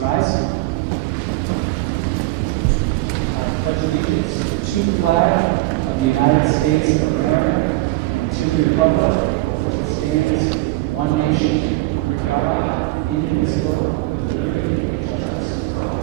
rise. I pledge allegiance to the flag of the United States of America and to the republic for which it stands, one nation, under God, indivisible, with liberty and justice for all.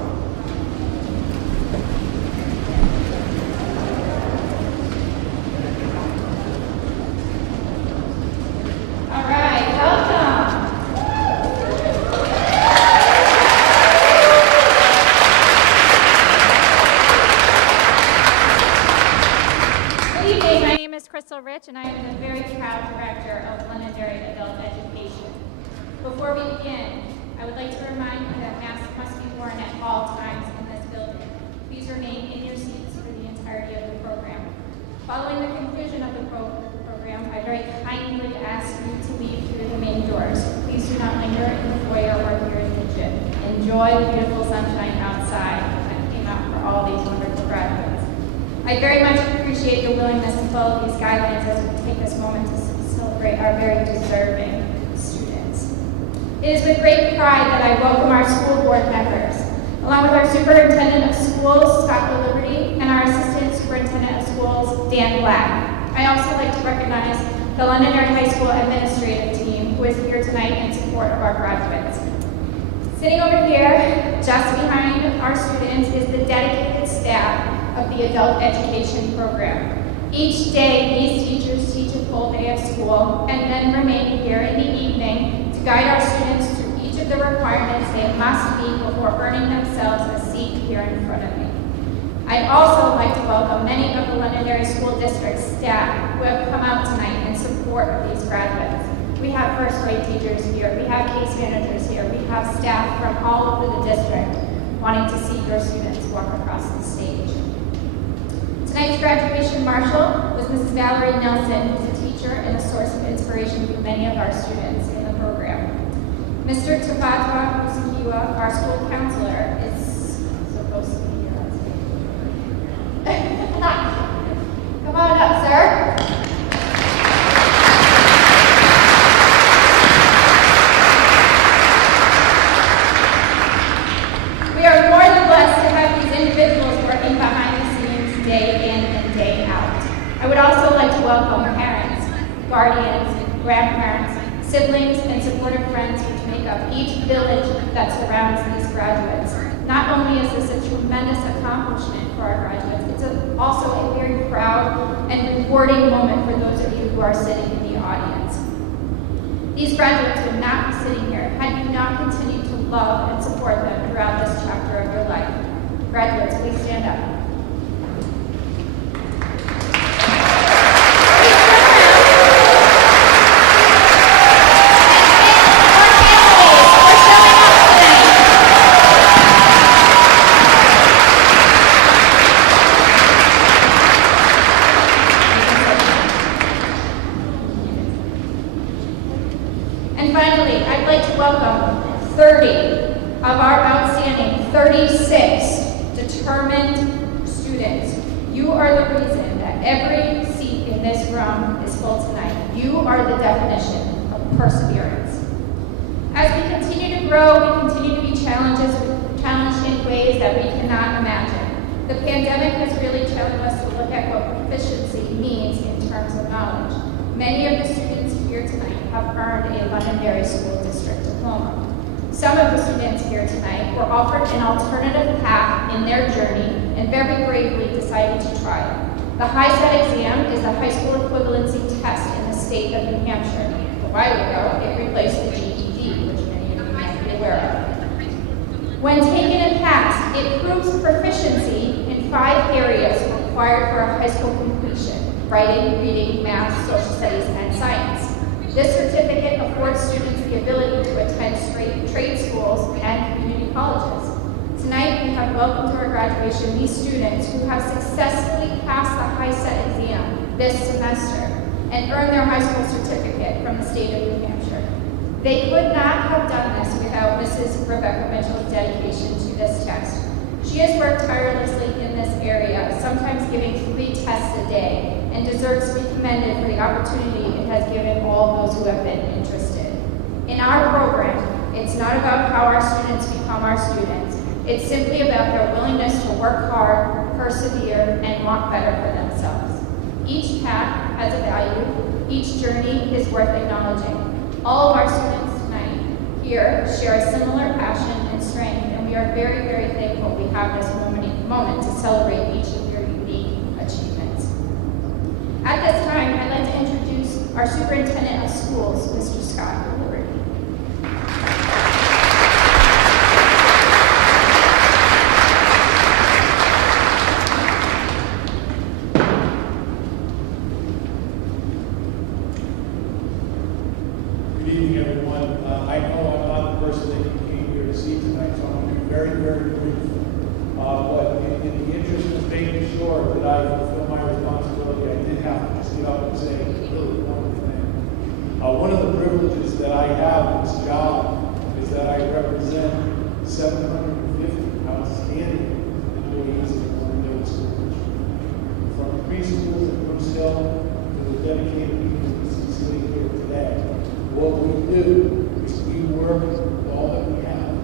And I am the very proud director of Londonderry Adult Education. Before we begin, I would like to remind you that masks must be worn at all times in this building. Please remain in your seats for the entirety of the program. Following the conclusion of the program, I very kindly ask you to leave through the main doors. Please do not linger in the foyer or here in the gym. Enjoy the beautiful sunshine outside that came out for all these wonderful graduates. I very much appreciate your willingness to follow these guidelines as we take this moment to celebrate our very deserving students. It is with great pride that I welcome our school board members, along with our superintendent of schools, Scott Liberty, and our assistant superintendent of schools, Dan Black. I also like to recognize the Londonderry High School administrative team who is here tonight in support of our graduates. Sitting over here, just behind our students, is the dedicated staff of the adult education program. Each day, these teachers teach a full day of school and then remain here in the evening to guide our students through each of the requirements they must meet before earning themselves a seat here in front of me. I'd also like to welcome many of the Londonderry School District staff who have come out tonight in support of these graduates. We have first grade teachers here, we have case managers here, we have staff from all over the district wanting to see your students walk across the stage. Tonight's graduation marshal was Mrs. Valerie Nelson, who's a teacher and a source of inspiration for many of our students in the program. Mr. Tafatwa Usikiwa, our school counselor, is supposed to be here on stage. Come on up, sir. We are more than blessed to have these individuals working behind the scenes day in and day out. I would also like to welcome parents, guardians, grandparents, siblings, and supportive friends which make up each village that surrounds these graduates. Not only is this a tremendous accomplishment for our graduates, it's also a very proud and rewarding moment for those of you who are sitting in the audience. These graduates would not be sitting here had you not continued to love and support them throughout this chapter of your life. Graduates, please stand up. And finally, I'd like to welcome 30 of our outstanding 36 determined students. You are the reason that every seat in this room is full tonight. You are the definition of perseverance. As we continue to grow, we continue to be challenged in ways that we cannot imagine. The pandemic has really challenged us to look at what proficiency means in terms of knowledge. Many of the students here tonight have earned a Londonderry School District diploma. Some of the students here tonight were offered an alternative path in their journey and very bravely decided to try it. The HiSET exam is the high school equivalency test in the state of New Hampshire. A while ago, it replaced the GED, which many of you might be aware of. When taken and passed, it proves proficiency in 5 areas required for a high school completion: writing, reading, math, social studies, and science. This certificate affords students the ability to attend trade schools and community colleges. Tonight, we have welcomed to our graduation these students who have successfully passed the HiSET exam this semester and earned their high school certificate from the state of New Hampshire. They could not have done this without Mrs. Rebecca Mitchell's dedication to this test. She has worked tirelessly in this area, sometimes giving 3 tests a day, and deserves to be commended for the opportunity it has given all those who have been interested. In our program, It's not about how our students become our students. It's simply about their willingness to work hard, persevere, and want better for themselves. Each path has a value. Each journey is worth acknowledging. All of our students tonight here share a similar passion and strength, and we are very, very thankful we have this moment to celebrate each of your unique achievements. At this time, I'd like to introduce our Superintendent of Schools, Mr. Scott Liberty. Good evening, everyone. I know I'm not the person that you came here to see tonight, so I'm going to be very, very brief. But in the interest of making sure that I fulfill my responsibility, I did have to just get up and say really one thing. One of the privileges that I have in this job is that I represent 750 outstanding employees in the Londonderry School District. From preschools at Bruce Hill to the dedicated people who see sitting here today. What we do is we work with all that we have to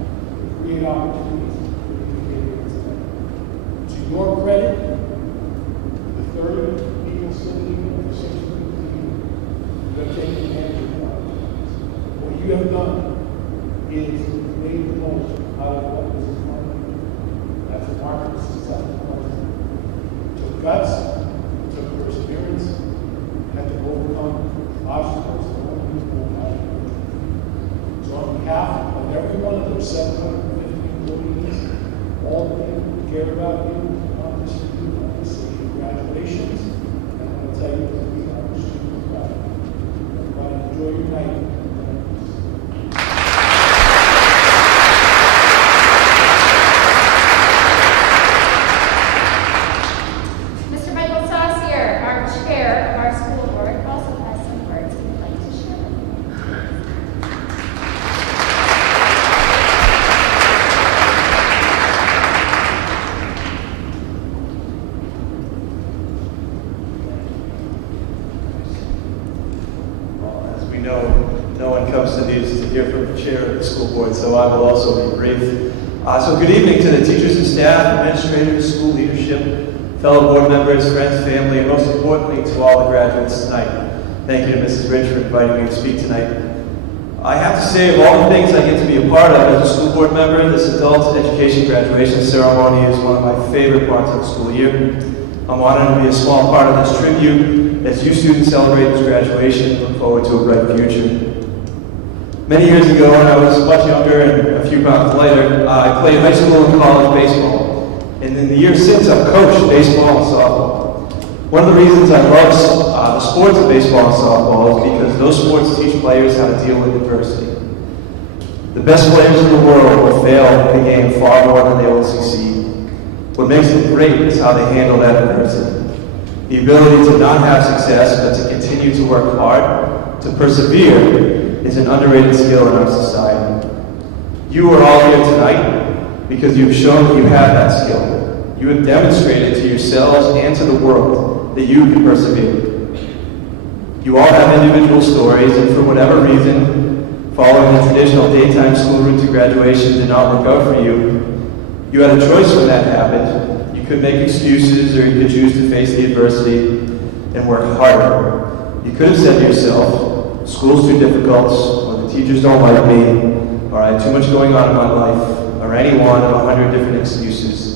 create opportunities for educators today. To your credit, the 30 people sitting here, the 60 people here, you have taken advantage of the opportunities. What you have done is made the most out of what was in front of you. That's a mark of successful person. Took guts, took perseverance, had to overcome obstacles. So on behalf of every one of those 750 employees, all the people who care about you, want this for you, I want to say congratulations, and I want to tell you that we are extremely proud. Everybody enjoy your night. Mr. Michael Saucier, our chair of our school board, also has some words he would like to share. As we know, no one comes to these to hear from the chair of the school board, so I will also be brief. So good evening to the teachers and staff, administrators, school leadership, fellow board members, friends, family, and most importantly to all the graduates tonight. Thank you to Mrs. Rich for inviting me to speak tonight. I have to say, of all the things I get to be a part of as a school board member, this adult education graduation ceremony is one of my favorite parts of the school year. I'm honored to be a small part of this tribute as you students celebrate this graduation and look forward to a bright future. Many years ago, when I was much younger and a few pounds lighter, I played high school and college baseball. And in the years since, I've coached baseball and softball. One of the reasons I love the sports of baseball and softball is because those sports teach players how to deal with adversity. The best players in the world will fail in the game far more than they will succeed. What makes them great is how they handle that adversity. The ability to not have success, but to continue to work hard, to persevere, is an underrated skill in our society. You are all here tonight because you've shown that you have that skill. You have demonstrated to yourselves and to the world that you can persevere. You all have individual stories, and for whatever reason, following the traditional daytime school route to graduation did not work out for you, you had a choice when that happened. You could make excuses, or you could choose to face the adversity and work harder. You could have said to yourself, school's too difficult, or the teachers don't like me, or I have too much going on in my life, or any one of 100 different excuses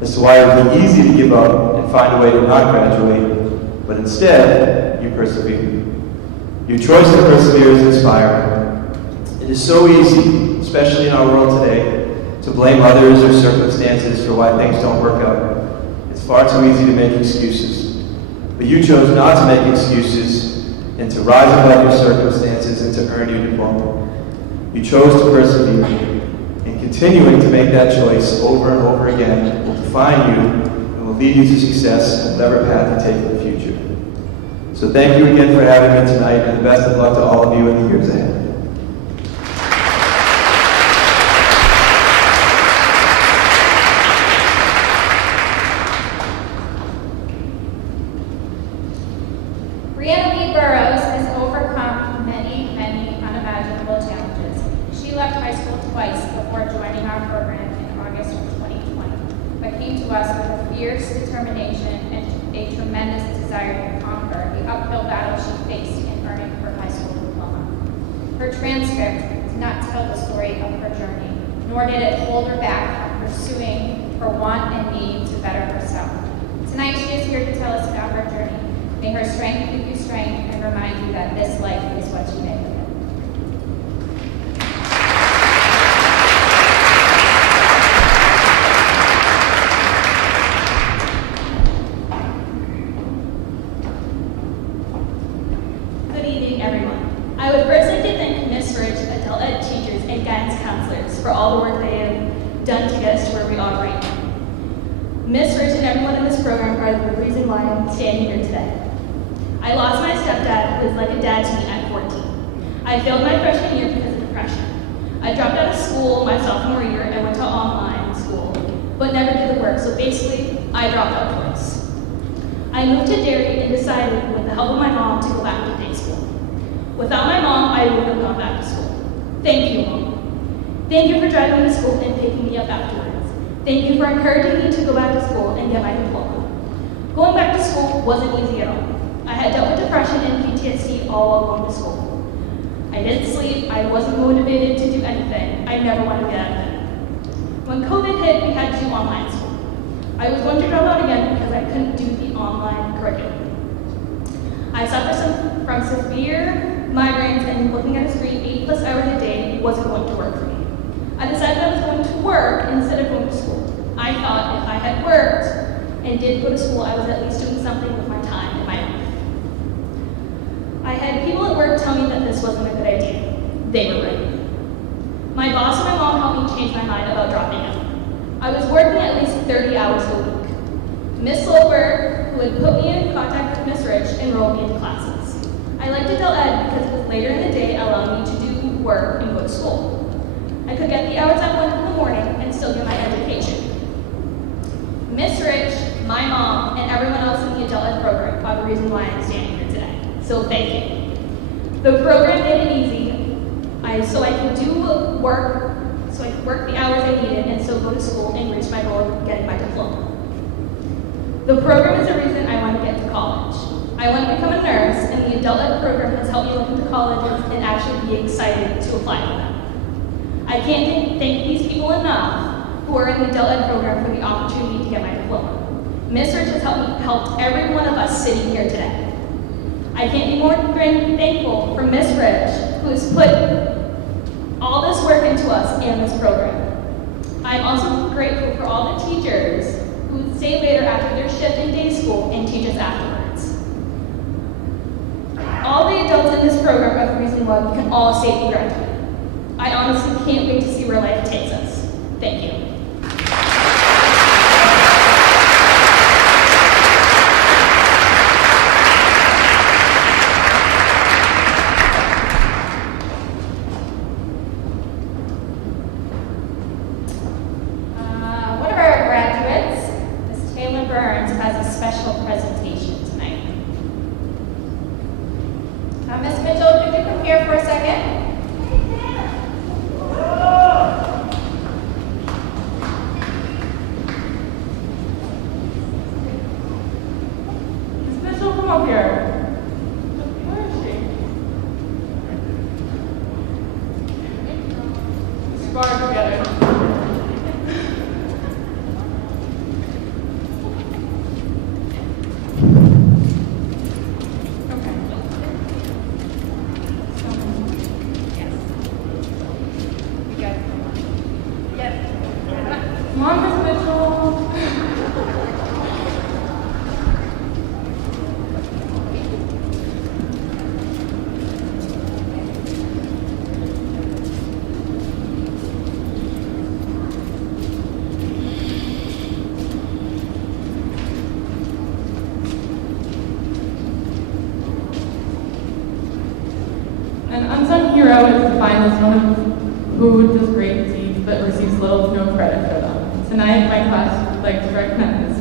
as to why it would be easy to give up and find a way to not graduate, but instead, you persevered. Your choice to persevere is inspiring. It is so easy, especially in our world today, to blame others or circumstances for why things don't work out. It's far too easy to make excuses. But you chose not to make excuses and to rise above your circumstances and to earn your diploma. You chose to persevere, and continuing to make that choice over and over again will define you and will lead you to success in whatever path you take in the future. So thank you again for having me tonight, and the best of luck to all of you in the years ahead. Brianna Lee Burrows has overcome many, many unimaginable challenges. She left high to us with a fierce determination and a tremendous desire to conquer the uphill battle she faced in earning her high school diploma. Her transcript does not tell the story of her journey, nor did it hold her back from pursuing her want and need to better herself. Tonight she is here to tell us about her journey. May her strength give you strength and remind you that this life is what you make of it. Good evening, everyone. I would first like to thank Ms. Rich, adult ed teachers, and guidance counselors for all the work they have done to get us to where we are right now. Ms. Rich and everyone in this program are the reason why I'm standing here today. I lost my stepdad, who was like a dad to me at 14. I failed my freshman year because of depression. I dropped out of school my sophomore year and went to online school, but never did the work, so basically, I dropped out twice. I moved to Derry and decided, with the help of my mom, to go back to day school. Without my mom, I wouldn't have gone back to school. Thank you, Mom. Thank you for driving me to school and picking me up afterwards. Thank you for encouraging me to go back to school and get my diploma. Going back to school wasn't easy at all. I had dealt with depression and PTSD all while going to school. I didn't sleep, I wasn't motivated to do anything, I never wanted to get out of bed. When COVID hit, we had to do online school. I was going to drop out again because I couldn't do the online curriculum. I suffered from severe migraines, and looking at a screen 8+ hours a day wasn't going to work for me. I decided I was going to work instead of going to school. I thought if I had worked and did go to school, I was at least doing something with my time and my life. I had people at work tell me that this wasn't a good idea. They were right. My boss and my mom helped me change my mind about dropping out. I was working at least 30 hours a week. Miss Solberg, who had put me in contact with Miss Rich, enrolled me into classes. I liked adult ed because it was later in the day, allowing me to do work and go to school. I could get the hours I wanted in the morning and still get my education. Miss Rich, my mom, and everyone else in the adult ed program are the reason why I'm standing here today. So thank you. The program made it easy, so I could work the hours I needed and still go to school and reach my goal of getting my diploma. The program is the reason I want to get to college. I want to become a nurse, and the adult ed program has helped me look into colleges and actually be excited to apply for them. I can't thank these people enough who are in the adult ed program for the opportunity to get my diploma. Ms. Rich has helped every one of us sitting here today. I can't be more thankful for Ms. Rich, who has put all this work into us and this program. I'm also grateful for all the teachers who would stay later after their shift in day school and teach us afterwards. All the adults in this program are the reason why we can all safely graduate. I honestly can't wait to see where life takes us. Thank you. One of our graduates, Ms. Taylor Burns, has a special presentation tonight. Ms. Mitchell, could you come here for a second? Ms. Mitchell, come up here. Where is she? Let's bar together. Come on, Miss Mitchell. An unsung hero is defined as someone who does great deeds but receives little to no credit for them. Tonight, my class would like to recommend this.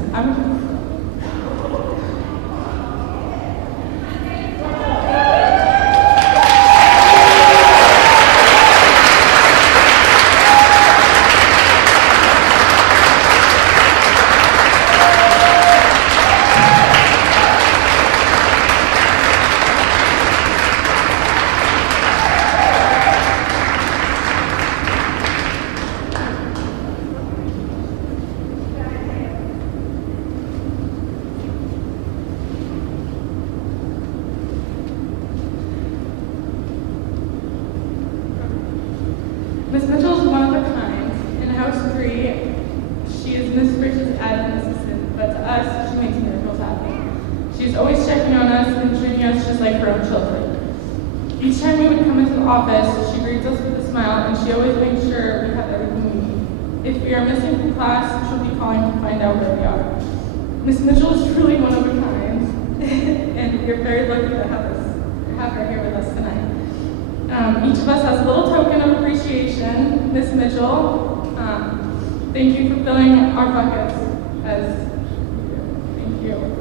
Each time we would come into the office, she greets us with a smile, and she always makes sure we have everything we need. If we are missing from class, she'll be calling to find out where we are. Miss Mitchell is truly one of a kind, and we're very lucky to have her here with us tonight. Each of us has a little token of appreciation. Miss Mitchell, thank you for filling our buckets as you do. Thank you.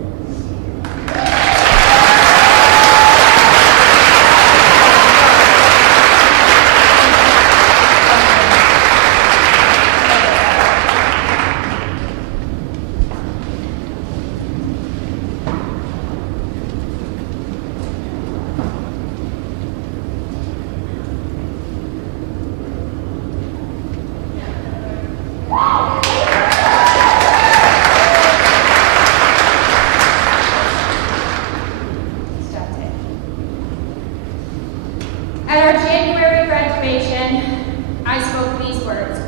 At our January graduation, I spoke these words.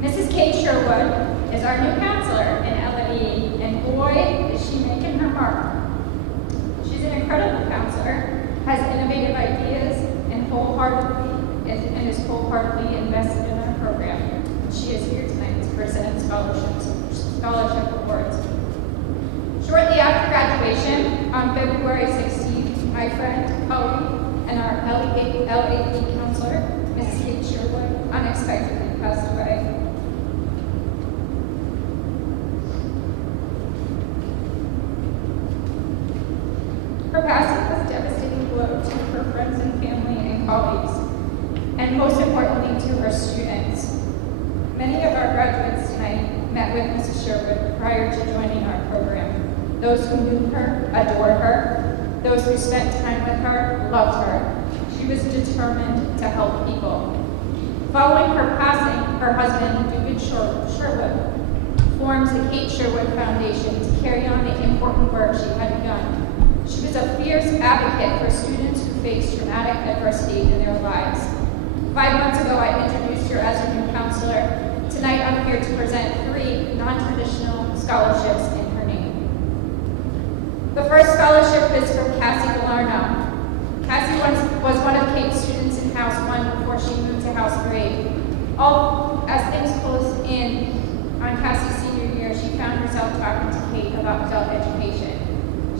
Mrs. Kate Sherwood is our new counselor in LAE, and boy, is she making her mark. She's an incredible counselor, has innovative ideas, and is wholeheartedly invested in our program. She is here tonight to present scholarship awards. Shortly after graduation, on February 16th, my friend, Chloe, and our LAE counselor, Mrs. Kate Sherwood, unexpectedly passed away. Her passing was a devastating blow to her friends and family and colleagues, and most importantly to her students. Many of our graduates tonight met with Mrs. Sherwood prior to joining our program. Those who knew her adored her. Those who spent time with her loved her. She was determined to help people. Following her passing, her husband, David Sherwood, formed the Kate Sherwood Foundation to carry on the important work she had begun. She was a fierce advocate for students who faced traumatic adversity in their lives. 5 months ago, I introduced her as her new counselor. Tonight, I'm here to present 3 non-traditional scholarships in her name. The first scholarship is from Cassie Galarno. Cassie was one of Kate's students in House 1 before she moved to House 3. As things closed in on Cassie's senior year, she found herself talking to Kate about adult education.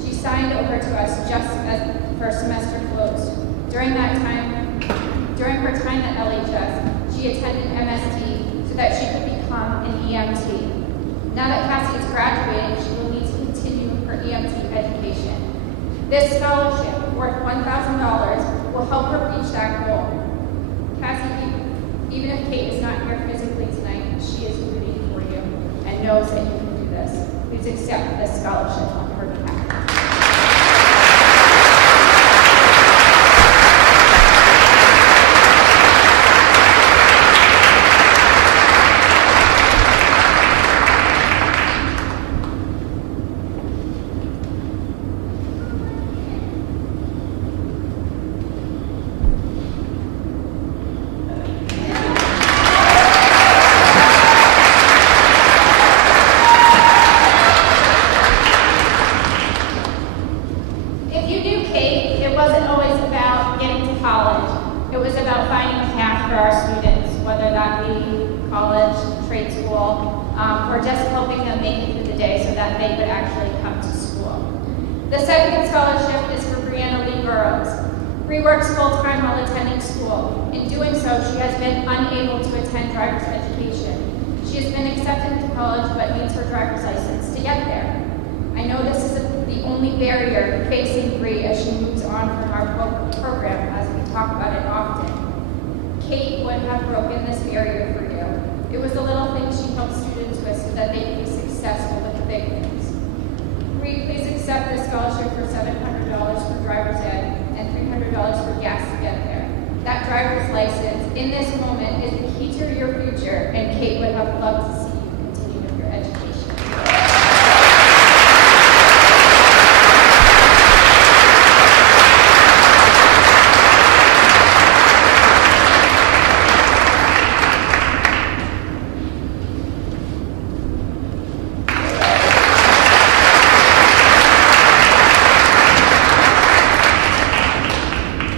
She signed over to us just as her semester closed. During her time at LHS, she attended MST so that she could become an EMT. Now that Cassie is graduating, she will need to continue her EMT education. This scholarship, worth $1,000, will help her reach that goal. Cassie, even if Kate is not here physically tonight, she is rooting for you and knows that you can do this. Please accept this scholarship on her behalf. Or just helping them make it through the day so that they would actually come to school. The second scholarship is for Brianna Lee Burrows. Bree works full-time while attending school. In doing so, she has been unable to attend driver's education. She has been accepted to college but needs her driver's license to get there. I know this is the only barrier facing Bree as she moves on from our program, as we talk about it often. Kate would have broken this barrier for you. It was the little things she helped students with so that they could be successful with the big things. Bree, please accept this scholarship for $700 for driver's ed and $300 for gas to get there. That driver's license, in this moment, is the key to your future, and Kate would have loved to see you continue with your education.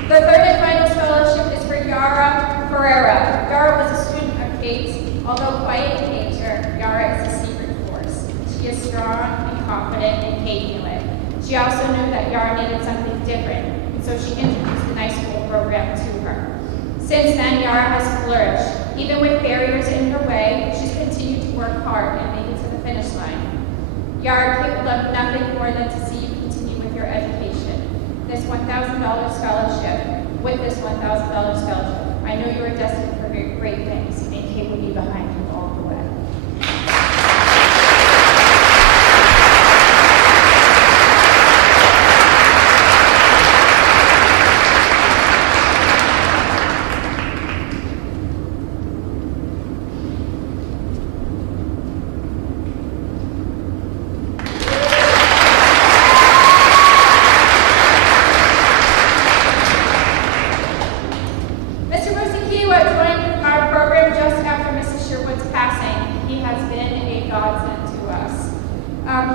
The confident, and Kate knew it. She also knew that Yara needed something different, and so she introduced the night school program to her. Since then, Yara has flourished. Even with barriers in her way, she's continued to work hard and make it to the finish line. Yara would love nothing more than to see you continue with your education. This $1,000 scholarship, with this $1,000 scholarship, I know you are destined for great things, and Kate will be behind you all the way.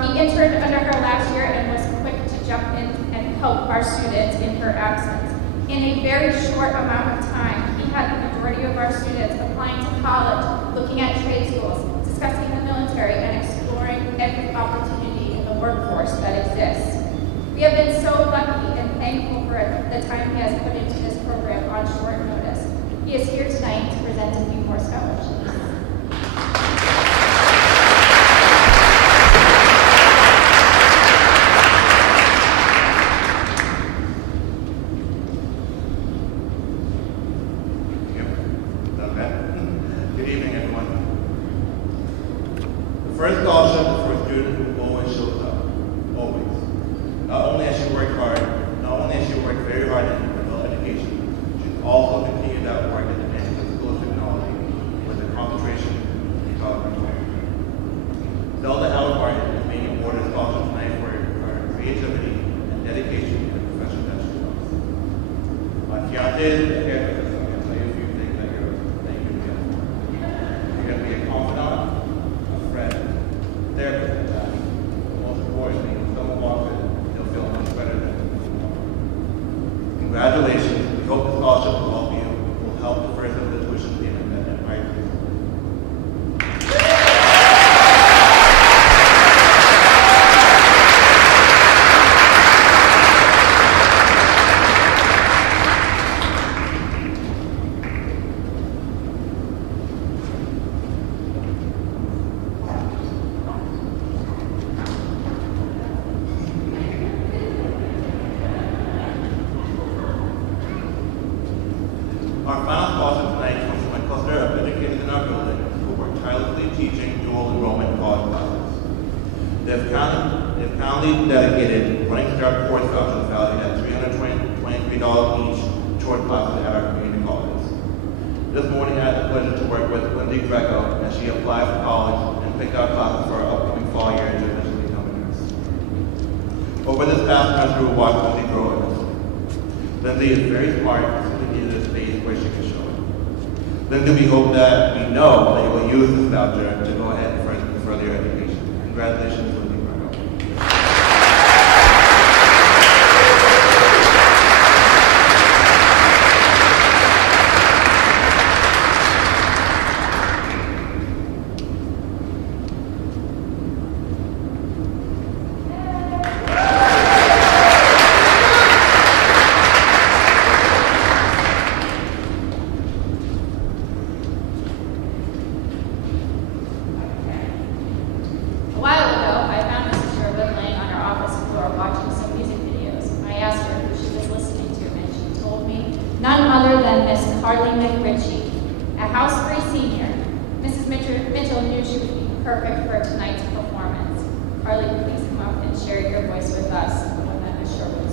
He interned under her last year and was quick to jump in and help our students in her absence. In a very short amount of time, he had the majority of our students applying to college, looking at trade schools, discussing the military, and exploring every opportunity in the workforce that exists. We have been so lucky and thankful for the time he has put into this program on short notice. He is here tonight to present a few more scholarships. First scholarship is for a student who always shows up, always. Not only has she worked hard, not only has she worked very hard in adult education, she's also continued that work at the National School of Technology with a concentration in development. Zelda Alvarez is being awarded a scholarship tonight for her creativity and dedication to the profession that she loves. My fiance is a hairdresser, so I'm going to tell you a few things that you're going to be for. You're going to be a confidant, a friend, therapist, and that. Most importantly, when someone walks in, they'll feel much better than before. Congratulations. We hope the scholarship will help you, will help the first of the tuition payment at Empire Preschool. Our final scholarship tonight comes from a cluster of educators in our building who work tirelessly teaching dual enrollment college classes. They've kindly dedicated running start course vouchers valued at $323 each toward classes at our community colleges. This morning I had the pleasure to work with Lindsay Greco as she applied for college and picked out classes for our upcoming fall year to eventually become a nurse. Over this past semester, we watched Lindsay grow immensely. Lindsay is very smart and needed a space where she can show it. Lindsay, we hope that we know that you will use this voucher to go ahead and further your education. Congratulations, Lindsay Greco. A while ago, I found Mrs. Sherwood laying on her office floor watching some music videos. I asked her who she was listening to, and she told me none other than Miss Carly McRitchie, a house free senior. Mrs. Mitchell knew she would be perfect for tonight's performance. Carly, please come up and share your voice with us, the one that Miss Sherwood was.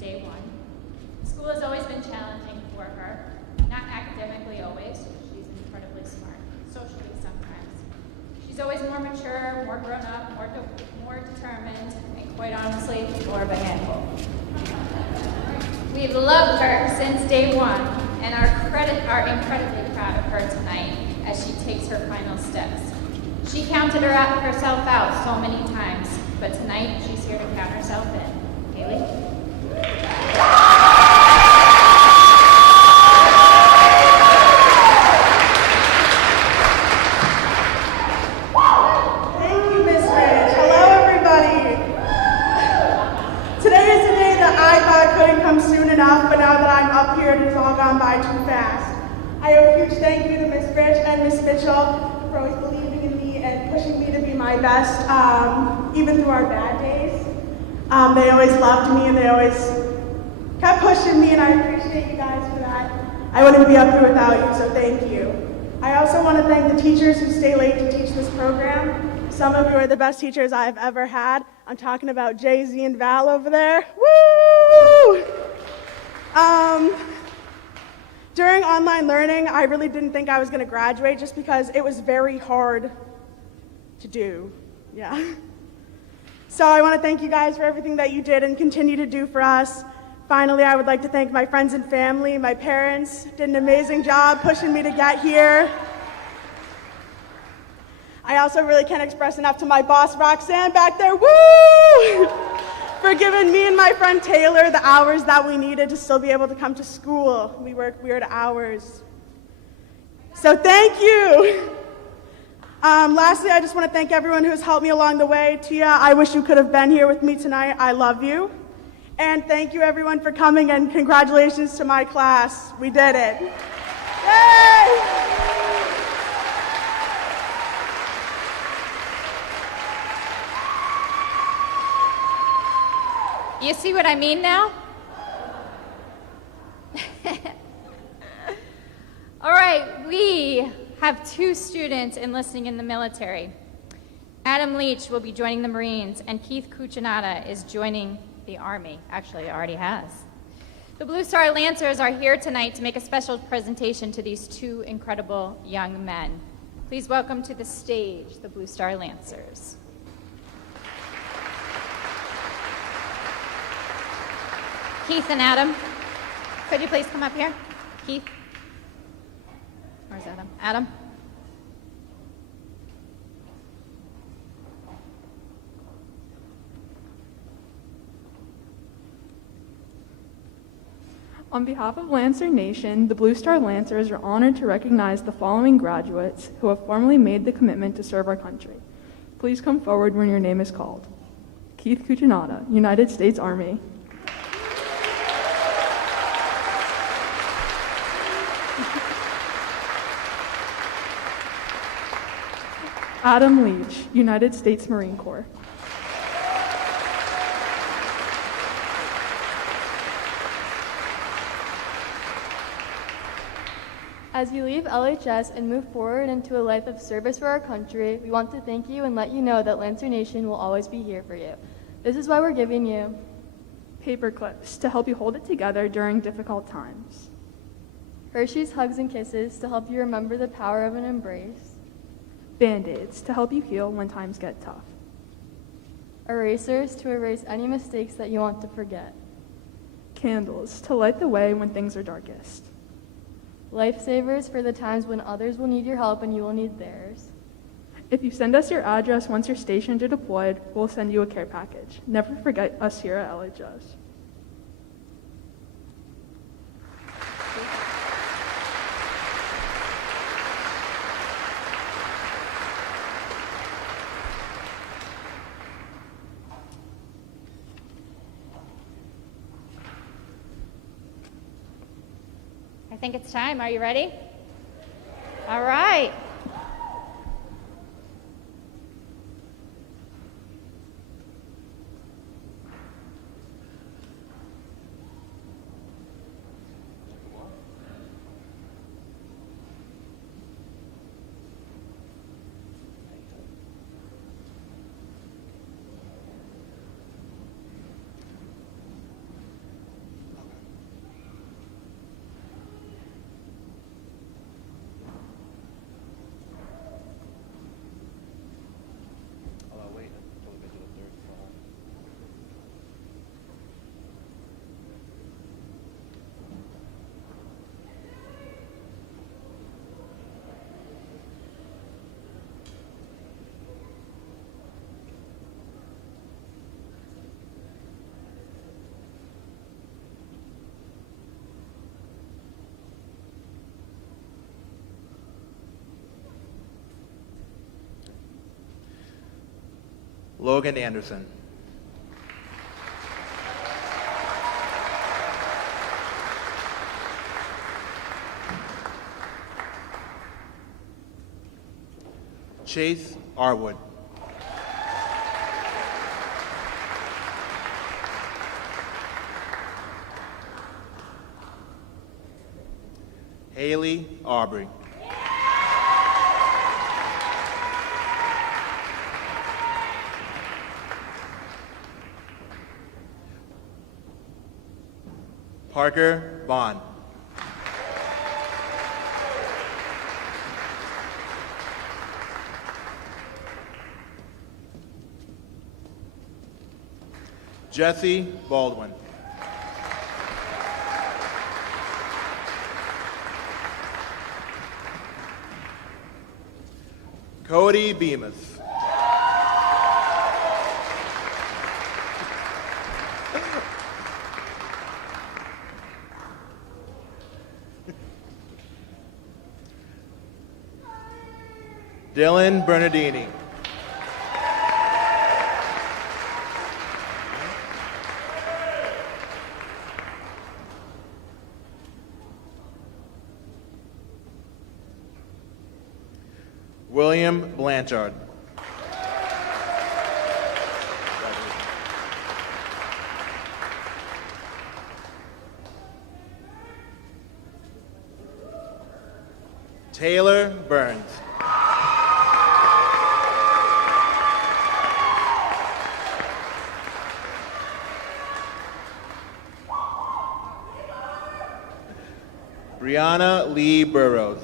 day one. School has always been challenging for her, not academically always. She's incredibly smart, socially sometimes. She's always more mature, more grown up, more determined, and quite honestly, more of a handful. We've loved her since day one and are incredibly proud of her tonight as she takes her final steps. She counted herself out so many times, but tonight she's here to count herself in. Haley? But now that I'm up here, it has all gone by too fast. I owe a huge thank you to Miss Rich and Miss Mitchell for always believing in me and pushing me to be my best, even through our bad days. They always loved me and they always kept pushing me, and I appreciate you guys for that. I wouldn't be up here without you, so thank you. I also want to thank the teachers who stay late to teach this program. Some of you are the best teachers I've ever had. I'm talking about Jay-Z and Val over there. Woo! During online learning, I really didn't think I was going to graduate just because it was very hard to do. Yeah. So I want to thank you guys for everything that you did and continue to do for us. Finally, I would like to thank my friends and family. My parents did an amazing job pushing me to get here. I also really can't express enough to my boss, Roxanne, back there. Woo! For giving me and my friend Taylor the hours that we needed to still be able to come to school. We work weird hours. So thank you. Lastly, I just want to thank everyone who has helped me along the way. Tia, I wish you could have been here with me tonight. I love you. And thank you everyone for coming, and congratulations to my class. We did it. Yay! You see what I mean now? All right, we have 2 students enlisting in the military. Adam Leach will be joining the Marines, and Keith Cuccinata is joining the Army. Actually, he already has. The Blue Star Lancers are here tonight to make a special presentation to these 2 incredible young men. Please welcome to the stage the Blue Star Lancers. Keith and Adam, could you please come up here? Keith? Where's Adam? Adam? On behalf of Lancer Nation, the Blue Star Lancers are honored to recognize the following graduates who have formally made the commitment to serve our country. Please come forward when your name is called. Keith Cuccinata, United States Army. Adam Leach, United States Marine Corps. As you leave LHS and move forward into a life of service for our country, we want to thank you and let you know that Lancer Nation will always be here for you. This is why we're giving you Paper clips to help you hold it together during difficult times. Hershey's Hugs and Kisses to help you remember the power of an embrace. Band-Aids to help you heal when times get tough. Erasers to erase any mistakes that you want to forget. Candles to light the way when things are darkest. Lifesavers for the times when others will need your help and you will need theirs. If you send us your address once you're stationed or deployed, we'll send you a care package. Never forget us here at LHS. I think it's time. Are you ready? All right. Logan Anderson. Chase Arwood. Haley Aubrey. Parker Bond. Jesse Baldwin. Cody Bemis. Dylan Bernardini. William Blanchard. Taylor Burns. Brianna Lee Burrows.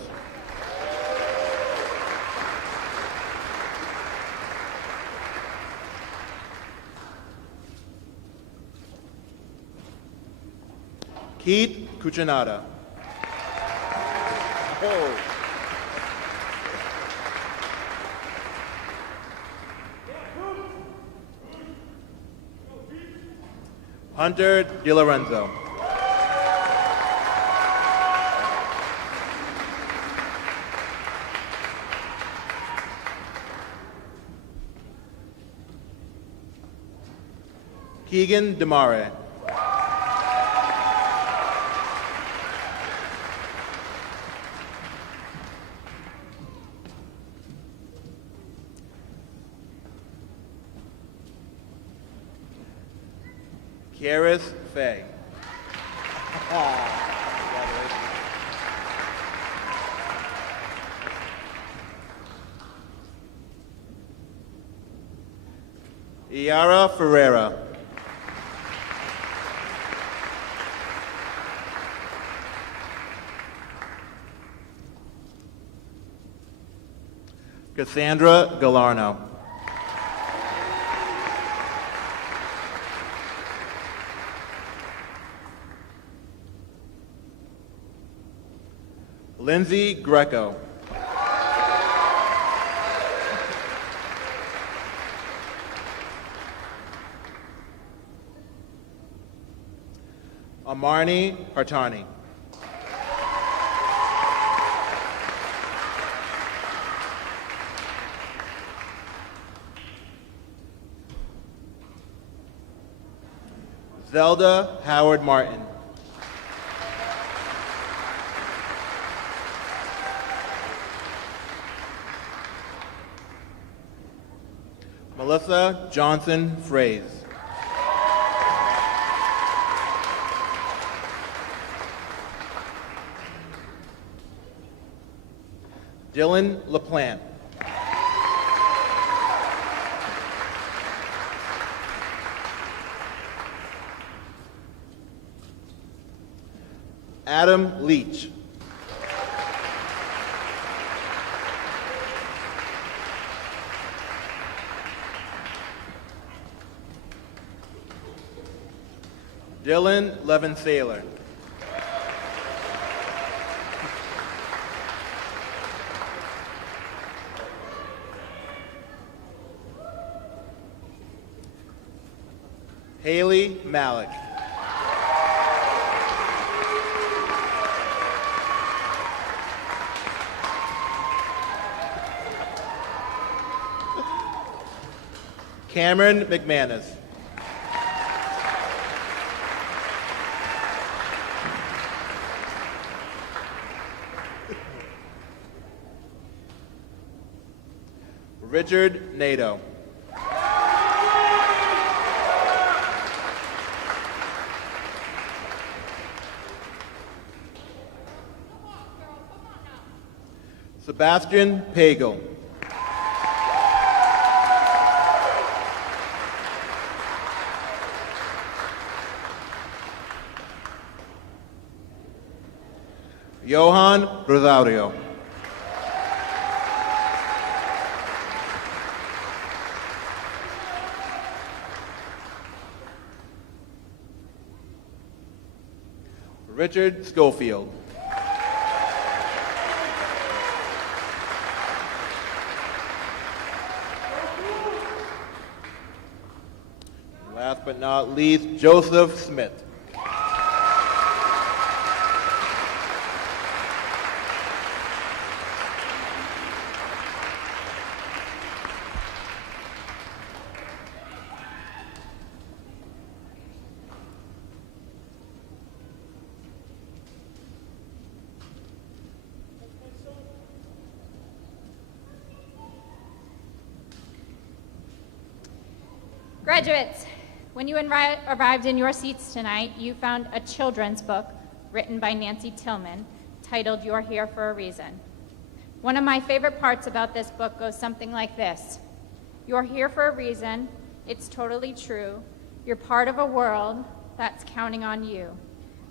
Keith Cuccinata. Oh. Hunter DiLorenzo. Keegan Demare. Karis Fay. Iara Ferreira. Cassandra Galarno. Lindsay Greco. Amarni Hartani. Zelda Howard Martin. Melissa Johnson Fraze. Dylan LaPlante. Adam Leach. Dylan Levin Saylor. Haley Malik. Cameron McManus. Richard Nadeau. Sebastian Pagel. Johan Rosario. Richard Schofield. Last but not least, Joseph Smith. Graduates, when you arrived in your seats tonight, you found a children's book written by Nancy Tillman titled You're Here for a Reason. One of my favorite parts about this book goes something like this. You're here for a reason. It's totally true. You're part of a world that's counting on you.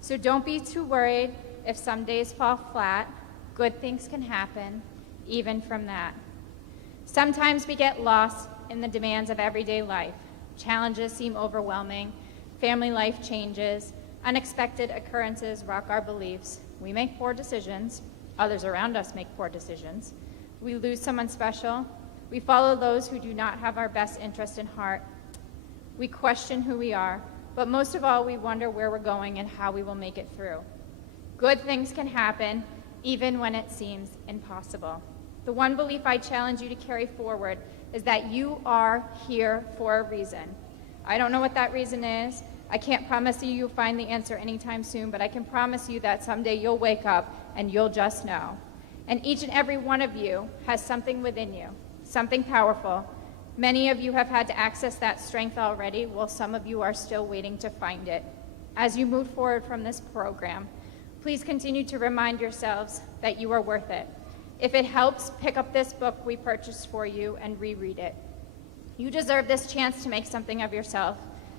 So don't be too worried if some days fall flat. Good things can happen, even from that. Sometimes we get lost in the demands of everyday life. Challenges seem overwhelming, family life changes, unexpected occurrences rock our beliefs. We make poor decisions, others around us make poor decisions. We lose someone special, we follow those who do not have our best interest in heart. We question who we are, but most of all, we wonder where we're going and how we will make it through. Good things can happen, even when it seems impossible. The one belief I challenge you to carry forward is that you are here for a reason. I don't know what that reason is. I can't promise you you'll find the answer anytime soon, but I can promise you that someday you'll wake up and you'll just know. And each and every one of you has something within you, something powerful. Many of you have had to access that strength already, while some of you are still waiting to find it. As you move forward from this program, please continue to remind yourselves that you are worth it. If it helps, pick up this book we purchased for you and reread it. You deserve this chance to make something of yourself,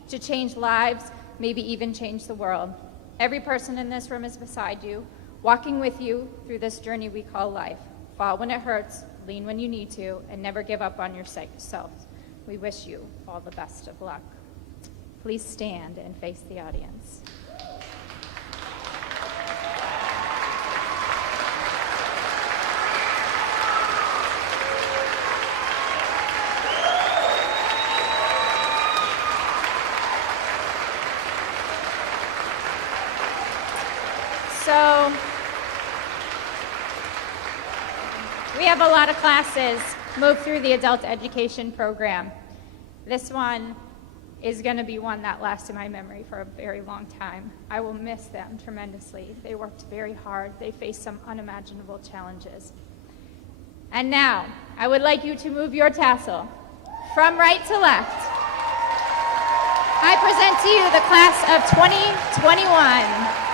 to change lives, maybe even change the world. Every person in this room is beside you, walking with you through this journey we call life. Fall when it hurts, lean when you need to, and never give up on yourself. We wish you all the best of luck. Please stand and face the audience. So, we have a lot of classes move through the adult education program. This one is going to be one that lasts in my memory for a very long time. I will miss them tremendously. They worked very hard. They faced some unimaginable challenges. And now, I would like you to move your tassel from right to left. I present to you the class of 2021.